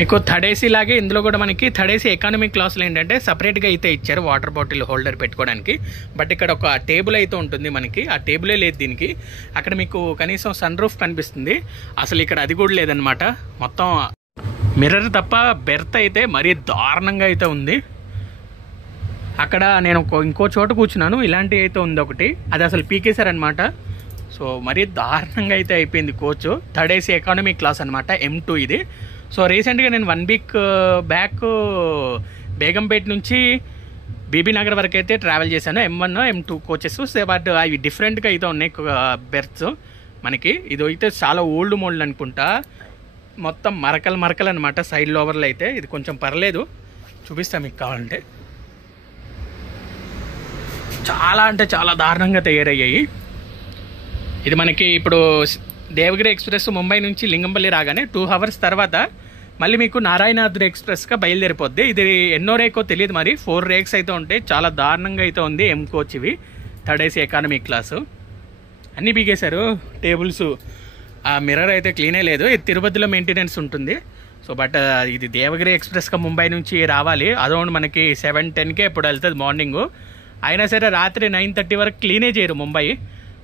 మీకు third AC లాగే ఇందులో కూడా మనకి థర్డ్ ఏసీ ఎకానమీ క్లాస్లో ఏంటంటే సపరేట్గా అయితే ఇచ్చారు వాటర్ బాటిల్ హోల్డర్ పెట్టుకోవడానికి. బట్ ఇక్కడ ఒక టేబుల్ అయితే ఉంటుంది మనకి, ఆ టేబులే లేదు దీనికి. అక్కడ మీకు కనీసం సన్ రూఫ్ కనిపిస్తుంది, అసలు ఇక్కడ అది కూడా లేదనమాట. మొత్తం మిర్రర్ తప్ప బెర్త్ అయితే మరీ దారుణంగా అయితే ఉంది. అక్కడ నేను ఇంకో చోట కూర్చున్నాను, ఇలాంటివి అయితే ఉంది ఒకటి, అది అసలు పీకేశారనమాట. సో మరీ దారుణంగా అయితే అయిపోయింది coach. Third AC economy class అనమాట, M2 ఇది. సో రీసెంట్గా నేను 1 వీక్ బ్యాక్ బేగంపేట నుంచి బీబీ నగర్ వరకు అయితే ట్రావెల్ చేశాను, M1 M2 కోచెస్. బట్ అవి డిఫరెంట్గా అయితే ఉన్నాయి బెర్త్స్ మనకి. ఇది అయితే చాలా ఓల్డ్ మోడల్ అనుకుంటా, మొత్తం మరకలు అనమాట సైడ్ లోవర్లు అయితే. ఇది కొంచెం పర్లేదు, చూపిస్తాను మీకు కావాలంటే. చాలా అంటే చాలా దారుణంగా తయారయ్యాయి. ఇది మనకి ఇప్పుడు దేవగిరి ఎక్స్ప్రెస్ ముంబై నుంచి లింగంపల్లి రాగానే 2 hours తర్వాత మళ్ళీ మీకు నారాయణాద్రి ఎక్స్ప్రెస్గా బయలుదేరిపోద్ది. ఇది ఎన్నో రేకో తెలియదు, మరి 4 రేక్స్ అయితే ఉంటాయి. చాలా దారుణంగా అయితే ఉంది M కోచ్ ఇవి, థర్డ్ ఏసీ ఎకానమీ క్లాసు. అన్నీ బీగేశారు టేబుల్స్, ఆ మిర్రర్ అయితే క్లీనే లేదు. ఇది తిరుపతిలో మెయింటెనెన్స్ ఉంటుంది. సో బట్ ఇది దేవగిరి ఎక్స్ప్రెస్గా ముంబై నుంచి రావాలి, అరౌండ్ మనకి 7-10కే ఎప్పుడు వెళ్తుంది మార్నింగ్. అయినా సరే రాత్రి 9:30 వరకు క్లీనే చేయరు Mumbai.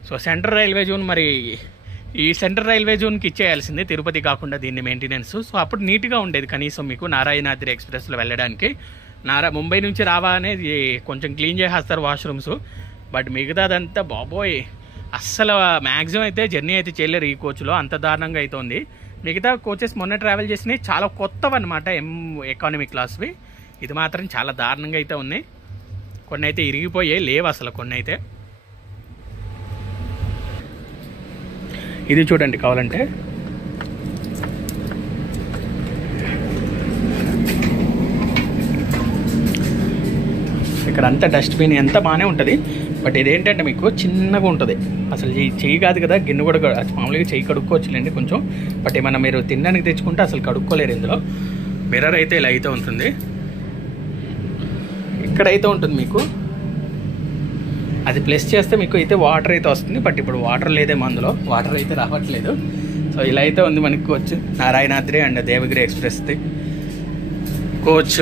So central railway zone, మరి ఈ సెంట్రల్ రైల్వే జోన్కి ఇచ్చేయాల్సిందే తిరుపతి కాకుండా దీన్ని మెయింటెనెన్స్. సో అప్పుడు నీట్గా ఉండేది కనీసం మీకు నారాయణాద్రి ఎక్స్ప్రెస్లో వెళ్ళడానికి. ముంబై నుంచి రావాలనేది కొంచెం క్లీన్ చేసేస్తారు వాష్రూమ్స్, బట్ మిగతాదంతా బాబోయ్ అస్సలు మ్యాక్సిమం అయితే జర్నీ అయితే చేయలేరు ఈ కోచ్లో, అంత దారుణంగా అయితే ఉంది. మిగతా కోచెస్ మొన్న ట్రావెల్ చేసినవి చాలా కొత్తవి అనమాట M ఎకానమీ క్లాస్వి. ఇది మాత్రం చాలా దారుణంగా అయితే ఉన్నాయి. కొన్ని అయితే ఇరిగిపోయాయి, లేవు అసలు కొన్ని అయితే. ఇది చూడండి కావాలంటే, ఇక్కడ అంతా డస్ట్బిన్ ఎంత బాగానే ఉంటుంది. బట్ ఇదేంటంటే మీకు చిన్నగా ఉంటుంది, అసలు చెయ్యి కాదు కదా, గిన్నె కూడా మామూలుగా చెయ్యి కడుక్కోవచ్చులేండి కొంచెం. బట్ ఏమన్నా మీరు తినడానికి తెచ్చుకుంటే అసలు కడుక్కోలేరు ఇందులో. మిర్రర్ అయితే ఇలా అయితే ఉంటుంది, ఇక్కడైతే ఉంటుంది మీకు. అది ప్లస్ చేస్తే మీకు అయితే వాటర్ అయితే వస్తుంది, బట్ ఇప్పుడు వాటర్ లేదేమో అందులో, వాటర్ అయితే రావట్లేదు. సో ఇలా అయితే ఉంది మనకి కోచ్ నారాయణాద్రి అండ్ దేవగిరి ఎక్స్ప్రెస్ది కోచ్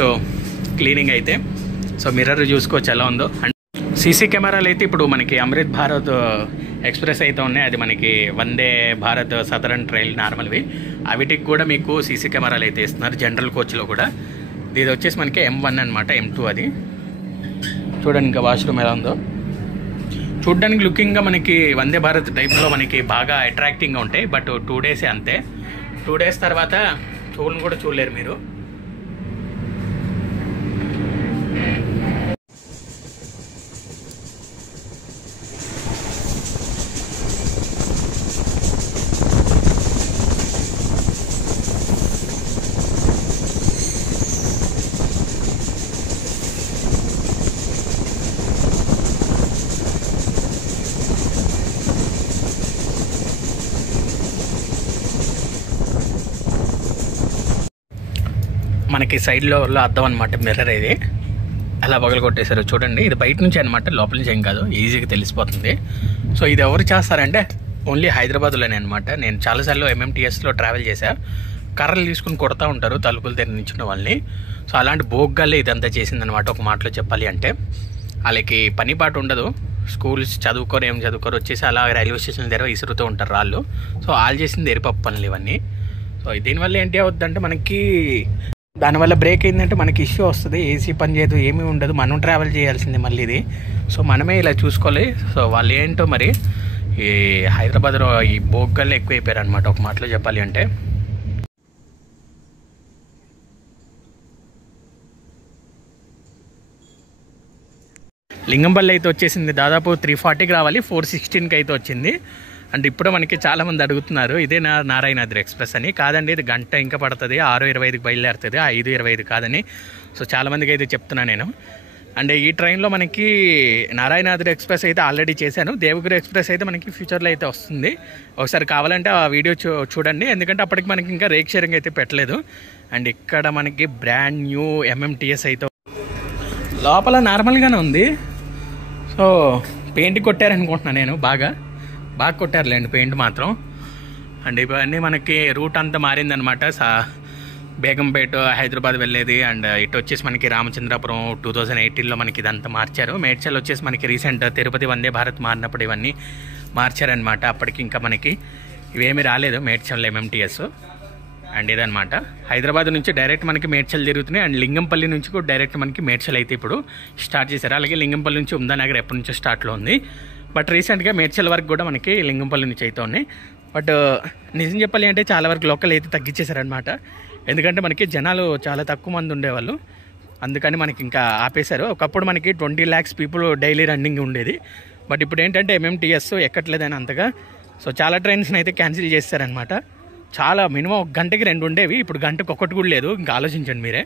క్లీనింగ్ అయితే. సో మిర్రర్ చూసుకోవచ్చు ఎలా ఉందో. అండ్ సీసీ కెమెరాలు అయితే ఇప్పుడు మనకి అమృత్ భారత్ ఎక్స్ప్రెస్ అయితే ఉన్నాయి, అది మనకి వందే భారత్ సదరన్ ట్రైల్ నార్మల్వి, అవిటికి కూడా మీకు సీసీ కెమెరాలు అయితే ఇస్తున్నారు జనరల్ కోచ్లో కూడా. ఇది వచ్చేసి మనకి M1 అనమాట, M2 అది. చూడండి ఇంకా వాష్రూమ్ ఎలా ఉందో. చూడ్డానికి లుకింగ్గా మనకి వందే భారత్ టైప్లో మనకి బాగా అట్రాక్టింగ్గా ఉంటాయి. బట్ 2 డేసే అంతే, 2 డేస్ తర్వాత కూడా చూడలేరు మీరు. మనకి సైడ్లో అద్దం అనమాట మిర్రర్, ఇది అలా పగలు కొట్టేశారు చూడండి. ఇది బయట నుంచి అనమాట, లోపల నుంచి ఏం కాదు, ఈజీగా తెలిసిపోతుంది. సో ఇది ఎవరు చేస్తారంటే ఓన్లీ హైదరాబాద్లోనే అనమాట. నేను చాలాసార్లు MMTSలో ట్రావెల్ చేశా, కర్రలు తీసుకుని కొడతా ఉంటారు తలుపులు తెరిచిన వాళ్ళని. సో అలాంటి బోగ్గాలే ఇదంతా చేసిందనమాట ఒక మాటలో చెప్పాలి అంటే. వాళ్ళకి పని పాటు ఉండదు, స్కూల్స్ చదువుకోరు ఏం చదువుకోరు, వచ్చేసి అలా రైల్వే స్టేషన్ దగ్గర ఇసురుతూ ఉంటారు వాళ్ళు. సో వాళ్ళు చేసింది ఎరిపప్పు పనులు ఇవన్నీ. సో దీనివల్ల ఏంటి అవుతుందంటే మనకి, దానివల్ల బ్రేక్ అయిందంటే మనకి ఇష్యూ వస్తుంది, ఏసీ పని చేయదు, ఏమీ ఉండదు, మనం ట్రావెల్ చేయాల్సిందే మళ్ళీ ఇది. సో మనమే ఇలా చూసుకోవాలి. సో వాళ్ళు ఏంటో మరి ఈ హైదరాబాద్లో ఈ బోగ్గల్లో ఎక్కువైపోయారు అనమాట ఒక మాటలో చెప్పాలి అంటే. లింగంపల్లి అయితే వచ్చేసింది, దాదాపు 340కి రావాలి, 416కి అయితే వచ్చింది. అంటే ఇప్పుడు మనకి చాలామంది అడుగుతున్నారు ఇదే నారాయణాద్రి ఎక్స్ప్రెస్ అని. కాదండి, ఇది గంట ఇంకా పడుతుంది, 6:25కి బయలుదేరుతుంది, 5:25 కాదని. సో చాలామందికి అయితే చెప్తున్నాను నేను. అండ్ ఈ ట్రైన్లో మనకి నారాయణాద్రి ఎక్స్ప్రెస్ అయితే ఆల్రెడీ చేశాను, దేవగిరి ఎక్స్ప్రెస్ అయితే మనకి ఫ్యూచర్లో అయితే వస్తుంది. ఒకసారి కావాలంటే ఆ వీడియో చూడండి, ఎందుకంటే అప్పటికి మనకి ఇంకా రేక్ షేరింగ్ అయితే పెట్టలేదు. అండ్ ఇక్కడ మనకి బ్రాండ్ న్యూ MMTS అయితే లోపల నార్మల్గానే ఉంది. సో పెయింట్ కొట్టారనుకుంటున్నాను నేను, బాగా కొట్టారులేండి పెయింట్ మాత్రం. అండ్ ఇవన్నీ మనకి రూట్ అంతా మారిందనమాట. బేగంపేట హైదరాబాద్ వెళ్ళేది. అండ్ ఇటు వచ్చేసి మనకి రామచంద్రాపురం 2018లో మనకి ఇదంతా మార్చారు. మేడ్చల్ వచ్చేసి మనకి రీసెంట్ తిరుపతి వందే భారత్ మారినప్పుడు ఇవన్నీ మార్చారనమాట. అప్పటికి ఇంకా మనకి ఇవేమీ రాలేదు మేడ్చల్ MMTS. అండ్ ఇదనమాట. హైదరాబాద్ నుంచి డైరెక్ట్ మనకి మేడ్చల్ జరుగుతున్నాయి. అండ్ లింగంపల్లి నుంచి కూడా డైరెక్ట్ మనకి మేడ్చల్ అయితే ఇప్పుడు స్టార్ట్ చేశారు. అలాగే లింగంపల్లి నుంచి ఉమ్దానగర్ ఎప్పటి నుంచో స్టార్ట్లో ఉంది. బట్ రీసెంట్గా మేడ్చల్ వరకు కూడా మనకి లింగంపల్లి నుంచి అయితే ఉన్నాయి. బట్ నిజం చెప్పాలి అంటే చాలా వరకు లోకల్ అయితే తగ్గించేశారనమాట. ఎందుకంటే మనకి జనాలు చాలా తక్కువ మంది ఉండేవాళ్ళు, అందుకని మనకి ఇంకా ఆపేశారు. ఒకప్పుడు మనకి 20 lakhs పీపుల్ డైలీ రన్నింగ్ ఉండేది. బట్ ఇప్పుడు ఏంటంటే MMTS ఎక్కట్లేదని అంతగా. సో చాలా ట్రైన్స్ని అయితే క్యాన్సిల్ చేస్తారనమాట. చాలా మినిమం 1 గంటకి 2 ఉండేవి, ఇప్పుడు గంటకు 1 కూడా లేదు. ఇంకా ఆలోచించండి మీరే.